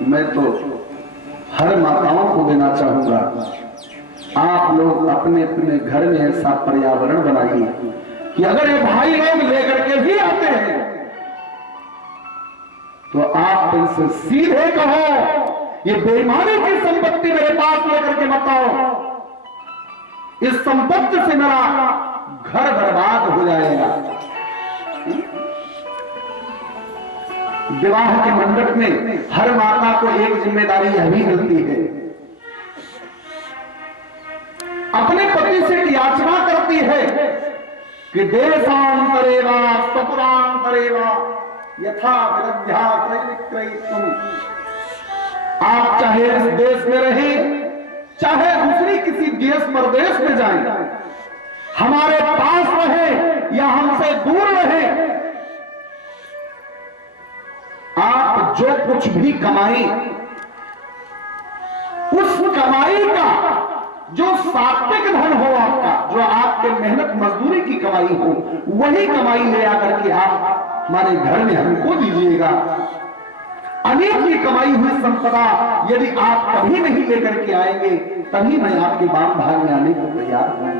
मैं तो हर माताओं को देना चाहूंगा। आप लोग अपने अपने घर में ऐसा पर्यावरण बनाइए कि अगर ये भाई लोग लेकर के भी आते हैं तो आप इनसे सीधे कहो ये बेईमानी की संपत्ति मेरे पास लेकर के मत आओ, इस संपत्ति से मेरा घर बर्बाद हो जाएगा। विवाह के मंडप में हर माता को एक जिम्मेदारी यह भी मिलती है, अपने पति से याचना करती है कि देशांतरेवा सपुरांतरेवा यथा विदध्या क्रय विक्रयितुम। आप चाहे इस देश में रहे, चाहे दूसरी किसी देश परदेश में जाए, हमारे पास रहे या हमसे दूर रहे, आप जो कुछ भी कमाई, उस कमाई का जो सात्विक धन हो आपका, जो आपके मेहनत मजदूरी की कमाई हो, वही कमाई ले आकर के आप हमारे घर में हमको दीजिएगा। अनेक की कमाई हुई संपदा यदि आप कभी नहीं लेकर के आएंगे, तभी मैं आपके बाम भाग में आने को तैयार हूं।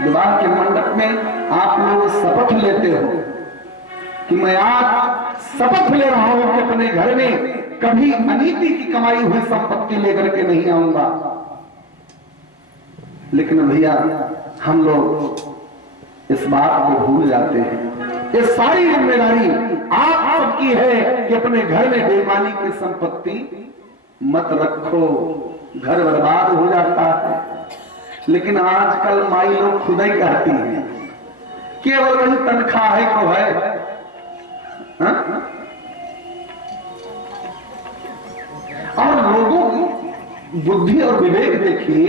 विवाह के मंडप में आप लोग शपथ लेते हो कि मैं आज शपथ ले रहा हूं कि अपने घर में कभी अनीति की कमाई हुई संपत्ति लेकर के नहीं आऊंगा। लेकिन भैया हम लोग इस बात को भूल जाते हैं। ये सारी जिम्मेदारी आप सबकी है कि अपने घर में बेईमानी की संपत्ति मत रखो, घर बर्बाद हो जाता है। लेकिन आजकल माई लोग खुद ही कहती हैं केवल वही तनख्वाह है तो है। हा? और लोगों की बुद्धि और विवेक देखिए,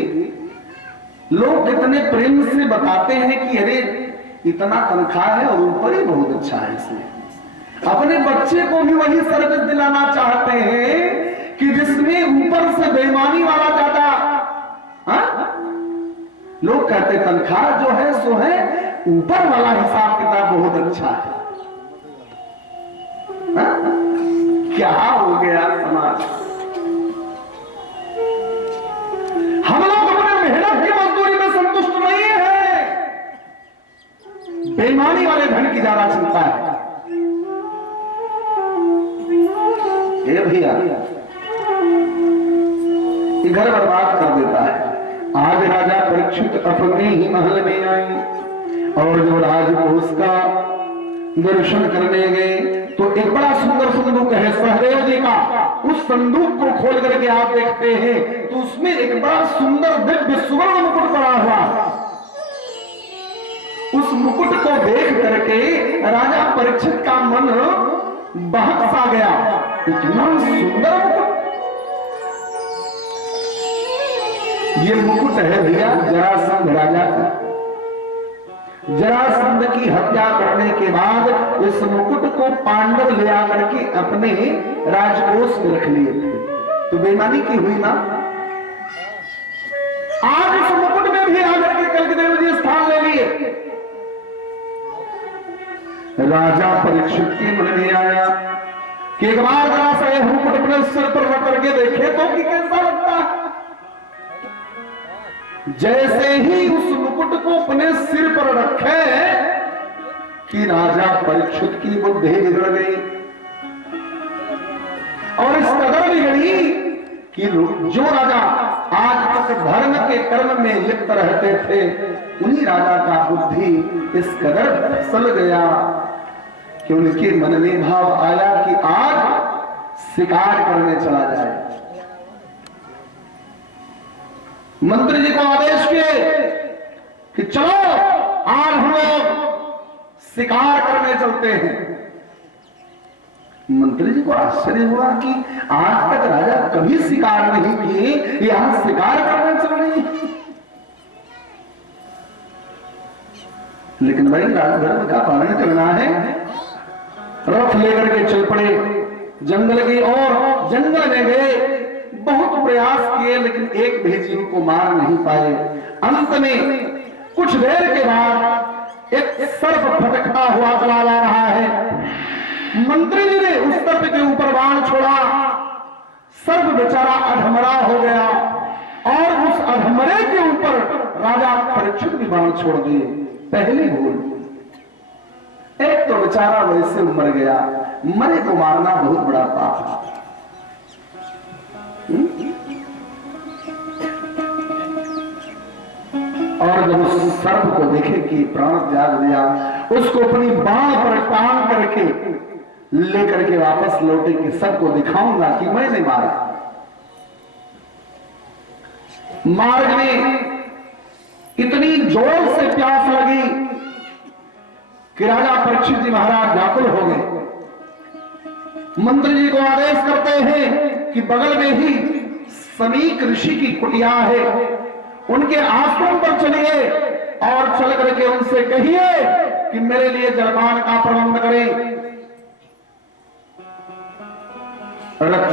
लोग कितने प्रेम से बताते हैं कि अरे इतना तनख्वाह है और ऊपर ही बहुत अच्छा है इसमें। अपने बच्चे को भी वही सर्विस दिलाना चाहते हैं कि जिसमें ऊपर से बेईमानी वाला ज्यादा। लोग कहते तनख्वाह जो है सो है, ऊपर वाला हिसाब किताब बहुत अच्छा है। क्या हो गया समाज? हम लोग अपने मेहनत की मजदूरी में संतुष्ट नहीं है, बेईमानी वाले धन की ज्यादा चिंता है। ये भैया ये घर बर्बाद कर देता है। आज राजा परीक्षित अपने ही महल में आए और जो राजकोष का दर्शन करने गए तो एक बड़ा सुंदर संदूक है सहदेव जी का। उस संदूक को खोल करके आप देखते हैं तो उसमें एक बड़ा सुंदर दिव्य सुवर्ण मुकुट पड़ा हुआ। उस मुकुट को देख करके राजा परीक्षित का मन बहक सा गया। इतना सुंदर मुकुट! ये मुकुट है भैया जरासंध राजा का। जरासंध की हत्या करने के बाद इस मुकुट को पांडव ले आकर के अपने राजकोष में रख लिए थे। तो बेईमानी की हुई ना। आज इस मुकुट में भी आकर के कल्कदेव जी स्थान ले लिए। राजा परीक्षित के मन में आया कि एक बार जरा सा यह मुकुट अपने सिर पर रख करके देखे तो कि कैसा लगता है। जैसे ही उस मुकुट को अपने सिर पर रखे कि राजा परीक्षित की बुद्धि बिगड़ गई और इस कदर बिगड़ी कि जो राजा आज तक धर्म के कर्म में लिप्त रहते थे, उन्हीं राजा का बुद्धि इस कदर फिसल गया कि उनके मन में भाव आया कि आज शिकार करने चला जाए। मंत्री जी को आदेश किए कि चलो आज हम लोग शिकार करने चलते हैं। मंत्री जी को आश्चर्य हुआ कि आज तक राजा कभी शिकार नहीं किए, यहां शिकार करने चल रही है। लेकिन भाई राजधर्म का पालन करना है। रथ लेकर के चल पड़े जंगल की ओर। जंगल में गए, बहुत प्रयास किए लेकिन एक भी जीव को मार नहीं पाए। अंत में कुछ देर के बाद एक सर्प फटकता हुआ चला आ रहा है। मंत्री जी ने उस सर्प के ऊपर बाण छोड़ा। सर्प बेचारा अधमरा हो गया और उस अधमरे के ऊपर राजा परीक्षित भी बाण छोड़ दिए। पहली भूल। एक तो बेचारा वैसे मर गया। मरे को मारना बहुत बड़ा पाप है। और जब उस सर्प को देखे कि प्राण त्याग दिया, उसको अपनी बाण पर टांग करके लेकर के वापस लौटे कि सबको दिखाऊंगा कि मैंने मारा। मार्ग में इतनी जोर से प्यास लगी कि राजा परीक्षित जी महाराज व्याकुल हो गए। मंत्री जी को आदेश करते हैं कि बगल में ही समीक ऋषि की कुटिया है, उनके आश्रम पर चलिए और चल करके उनसे कहिए कि मेरे लिए जलपान का प्रबंध करें। रथ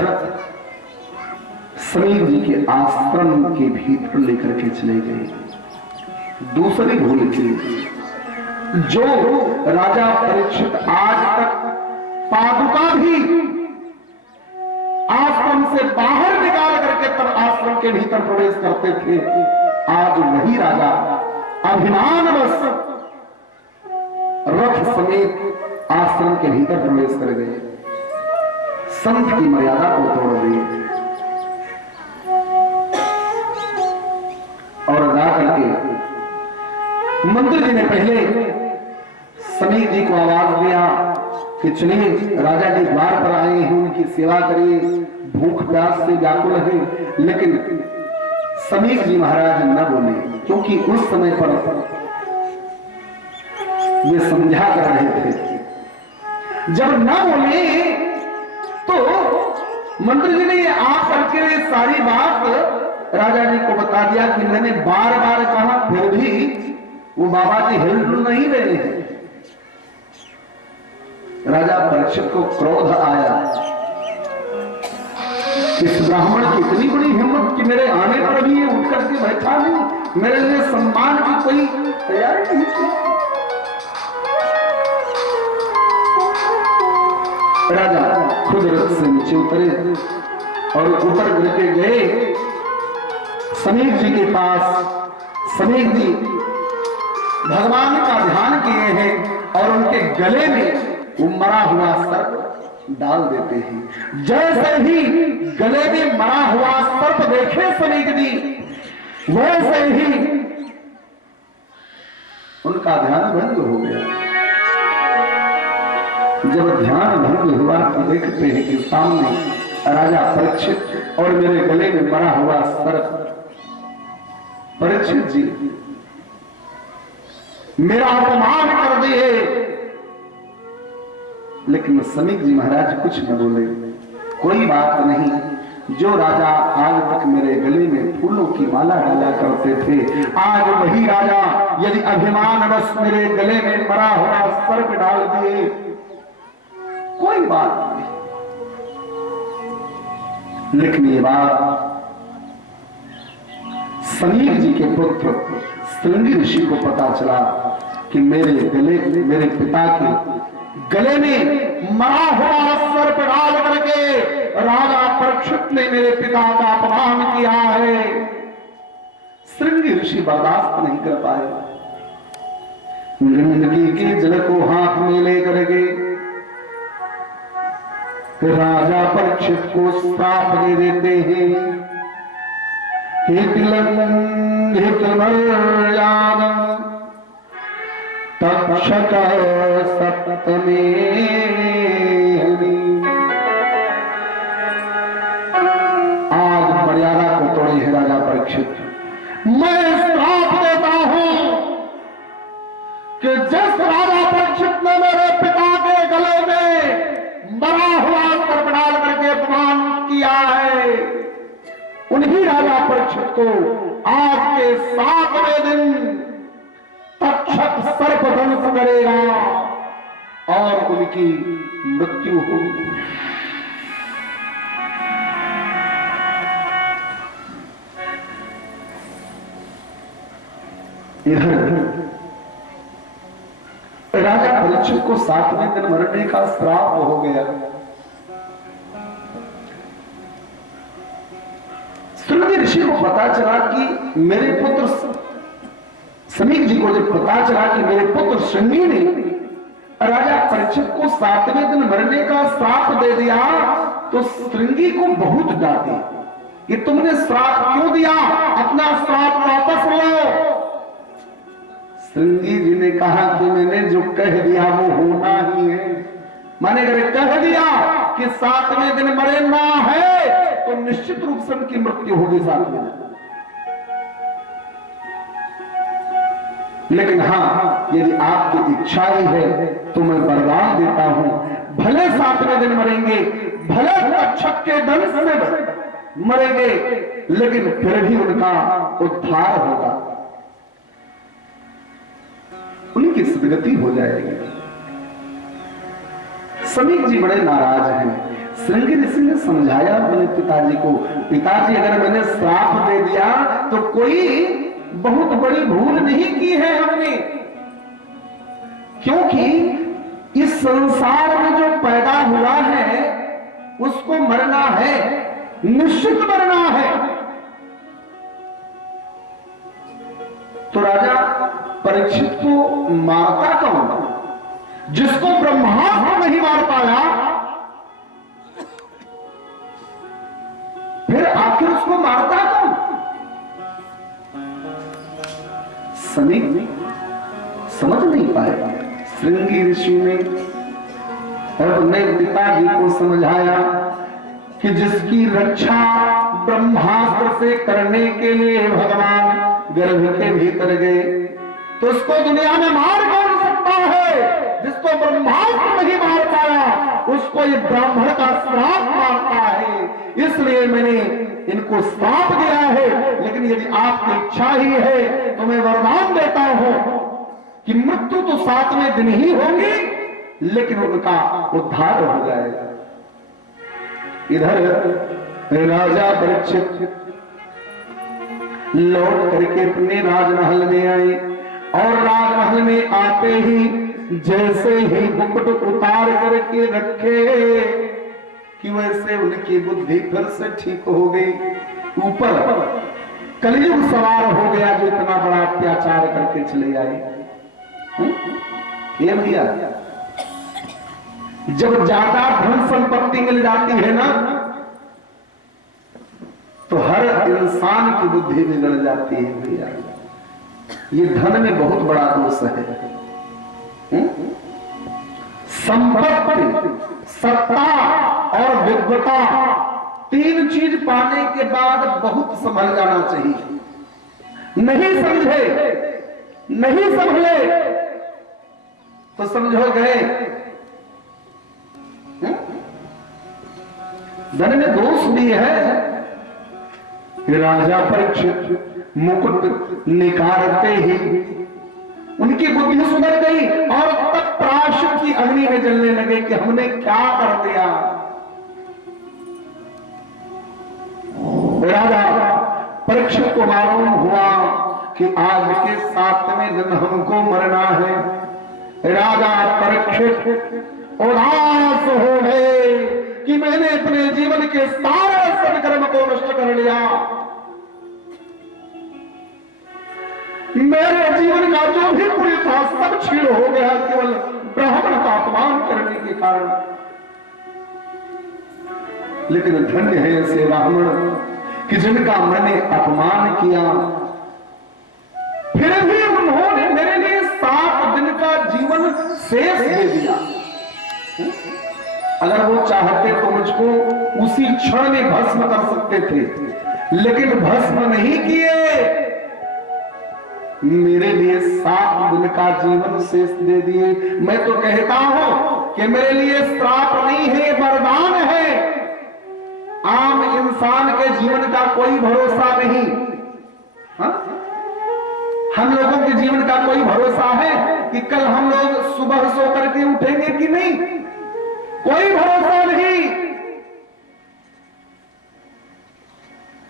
समीर जी के आश्रम के भीतर लेकर के चले गए। दूसरी भूल थी जो राजा परीक्षित आज तक पादुका भी आश्रम से बाहर निकाल करके तब आश्रम के भीतर प्रवेश करते थे, आज वही राजा अभिमानवश रथ समेत आश्रम के भीतर प्रवेश कर गए, संत की मर्यादा को तोड़ दिए और जा करके मंत्री जी ने पहले समीर जी को आवाज दिया कि चलिए राजा जी द्वार पर आए हैं, उनकी सेवा करिए, भूख प्यास से व्याकुल है। लेकिन समीर जी महाराज न बोले, क्योंकि उस समय पर वे समझा कर रहे थे। जब न बोले तो मंत्री जी ने आप करके सारी बात राजा जी को बता दिया कि मैंने बार बार कहा, फिर भी वो बाबा जी हिल नहीं रहे हैं। राजा परीक्षित को क्रोध आया, इस ब्राह्मण की इतनी बड़ी हिम्मत कि मेरे आने पर भी ये उठ करके बैठा नहीं, मेरे लिए सम्मान की कोई तैयारी नहीं थी। राजा खुद रथ से नीचे उतरे और उतर करके गए समीर जी के पास। समीर जी भगवान का ध्यान किए हैं और उनके गले में वो मरा हुआ सर्प डाल देते हैं। जैसे ही गले में मरा हुआ सर्प देखे समीर जी, वैसे ही उनका ध्यान भंग हो गया। जब ध्यान भंग हुआ तो देखते हैं कि सामने राजा परीक्षित और मेरे गले में मरा हुआ सर्प। परीक्षित जी मेरा अपमान कर दिए, लेकिन समीर जी महाराज कुछ न बोले। कोई बात नहीं, जो राजा आज तक मेरे गले में फूलों की माला डाला करते थे, आज वही राजा यदि अभिमानवश मेरे गले में मरा हुआ सर्प डाल दिए, कोई बात नहीं। लेकिन ये बात समीर जी के पुत्र श्रृंगी ऋषि को पता चला कि मेरे पिता के गले में मरा हुआ सर्प डाल करके राजा परीक्षित ने मेरे पिता का अपमान किया है। श्रृंगी ऋषि बर्दाश्त नहीं कर पाए, गंडकी के जल को हाथ में लेकर के राजा परीक्षित को श्राप दे देते हैं। तक्षक सप्तमे आज मर्यादा को तोड़ी है राजा परीक्षित। मैं श्राप देता हूं कि जिस राजा परीक्षित ने मेरे पिता के गले में मरा हुआ सर्प डाल करके अपमान किया है, उन्हीं राजा परीक्षित को आज के 7वें दिन तक्षक सर्प दंश करेगा और उनकी मृत्यु होगी। इधर राजा परीक्षित को 7वें दिन मरने का श्राप हो गया। श्रृंगी ऋषि को पता चला कि मेरे पुत्र समीर जी को जब पता चला कि मेरे पुत्र श्रृंगी ने राजा परीक्षित को 7वें दिन मरने का श्राप दे दिया, तो श्रृंगी को बहुत डांटे, ये तुमने श्राप क्यों दिया, अपना श्राप वापस लो। श्रृंगी जी ने कहा कि मैंने जो कह दिया वो होना ही है। मैंने अगर कह दिया कि 7वें दिन मरना है तो निश्चित रूप से उनकी मृत्यु होगी 7वें दिन। लेकिन हाँ, यदि आपकी इच्छा ही है तो मैं वरदान देता हूं, भले 7वें दिन मरेंगे, भले तक्षक के दंश से मरेंगे, लेकिन फिर भी उनका उद्धार होगा। दुर्गति हो जाएगी। समीक जी बड़े नाराज हैं। श्रृंगी ऋषि ने समझाया अपने पिताजी को, पिताजी अगर मैंने श्राप दे दिया तो कोई बहुत बड़ी भूल नहीं की है हमने, क्योंकि इस संसार में जो पैदा हुआ है उसको मरना है, निश्चित मरना है। तो राजा परीक्षित को मारता कौन? जिसको ब्रह्मास्त्र नहीं मार पाया, फिर आखिर उसको मारता कौन? समीक समझ नहीं पाए। श्रृंगी ऋषि ने और अपने पिताजी को समझाया कि जिसकी रक्षा ब्रह्मास्त्र से करने के लिए भगवान गर्भ के भीतर गए, तो उसको दुनिया में मार कौन सकता है? जिसको ब्रह्मास्त्र नहीं मार पाया उसको ये ब्राह्मण का श्राप मारता है। इसलिए मैंने इनको श्राप दिया है, लेकिन यदि आपकी इच्छा ही है तो मैं वरदान देता हूं कि मृत्यु तो 7वें दिन ही होगी, लेकिन उनका उद्धार हो जाएगा। इधर राजा परीक्षित लौट करके अपने राजमहल में आए, और राजमहल में आते ही जैसे ही मुकुट उतार करके रखे कि वैसे उनकी बुद्धि फिर से ठीक हो गई। ऊपर कलयुग सवार हो गया जो इतना बड़ा अत्याचार करके चले आए। ये भैया जब ज्यादा धन संपत्ति मिल जाती है ना, तो हर इंसान की बुद्धि बिगड़ जाती है भैया। ये धन में बहुत बड़ा दोष है। संपत्ति, सत्ता और विद्वता, 3 चीज पाने के बाद बहुत संभल जाना चाहिए। नहीं समझे, नहीं संभले तो समझो गए। धन में दोष भी है। राजा परीक्षित मुकुट निकारते ही उनकी बुद्धि सुधर गई और तब प्रायश्चित की अग्नि में जलने लगे कि हमने क्या कर दिया। राजा परीक्षित को मालूम हुआ कि आज के 7वें दिन हमको मरना है। राजा परीक्षित उदास हो गए कि मैंने अपने जीवन के सारे सद्कर्म को नष्ट कर लिया। मेरे जीवन का जो भी पुण्य था सब छीन हो गया, केवल ब्राह्मण का अपमान करने के कारण। लेकिन धन्य है ऐसे ब्राह्मण कि जिनका मैंने अपमान किया, फिर भी उन्होंने मेरे लिए 7 दिन का जीवन शेष दे दिया। अगर वो चाहते तो मुझको उसी क्षण में भस्म कर सकते थे, लेकिन भस्म नहीं किए। मेरे लिए 7 दिन का जीवन शेष दे दिए। मैं तो कहता हूं कि मेरे लिए श्राप नहीं है, वरदान है। आम इंसान के जीवन का कोई भरोसा नहीं। हा? हम लोगों के जीवन का कोई भरोसा है कि कल हम लोग सुबह सो करके उठेंगे कि नहीं? कोई भरोसा नहीं।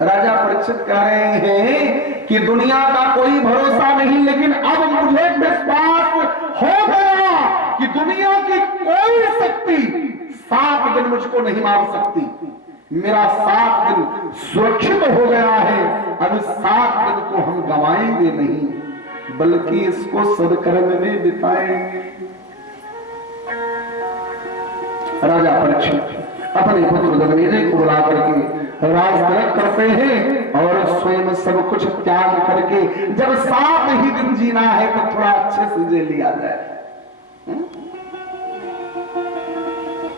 राजा परीक्षित कह रहे हैं कि दुनिया का कोई भरोसा नहीं, लेकिन अब मुझे विश्वास हो गया कि दुनिया की कोई शक्ति 7 दिन मुझको नहीं मार सकती। मेरा 7 दिन सुरक्षित हो गया है। अब इस 7 दिन को हम गंवाएंगे नहीं, बल्कि इसको सदकर्म में बिताएंगे। राजा परीक्षित अपने पुत्र जन्मेजय को बुला करके राज तिलक करते हैं और स्वयं सब कुछ त्याग करके, जब 7 ही दिन जीना है तो थोड़ा अच्छे से जी लिया जाए।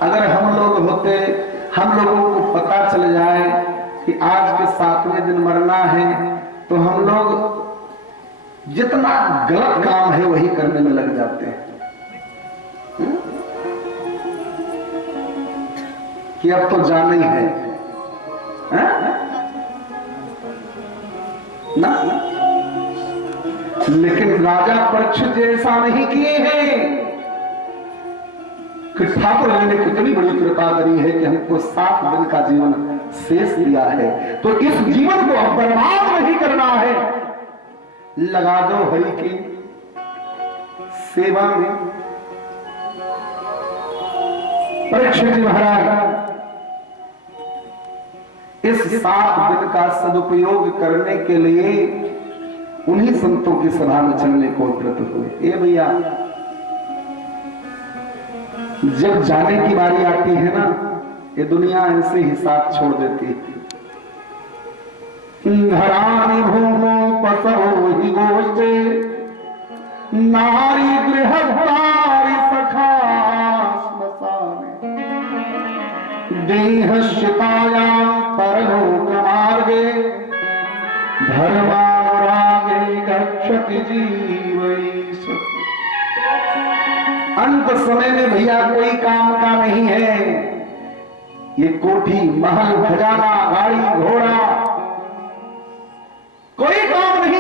अगर हम लोग होते, हम लोगों को पता चल जाए कि आज के 7वें दिन मरना है, तो हम लोग जितना गलत काम है वही करने में लग जाते हैं कि अब तो जाना ही है ना। लेकिन राजा परीक्षित ऐसा नहीं किए हैं कि ठाकुर ने कितनी बड़ी कृपा करी है कि हमको 7 दिन का जीवन शेष दिया है, तो इस जीवन को अब बर्बाद नहीं करना है, लगा दो हरि की सेवा में। परीक्षित जी महाराज इस 7 दिन का सदुपयोग करने के लिए उन्हीं संतों की सभा में चलने को उद्यत हुए। ये भैया जब जाने की बारी आती है ना, ये दुनिया ऐसे ही साथ छोड़ देती है। धरानी भूमो पसरो ही गोष्ठे नारी गृहधारी सखा स्मशाने देह शिताया परलोक मार्गे धर्मानुरागे गच्छति जीवैष। अंत समय में भैया कोई काम का नहीं है, ये कोठी महल खजाना गाड़ी घोड़ा कोई काम नहीं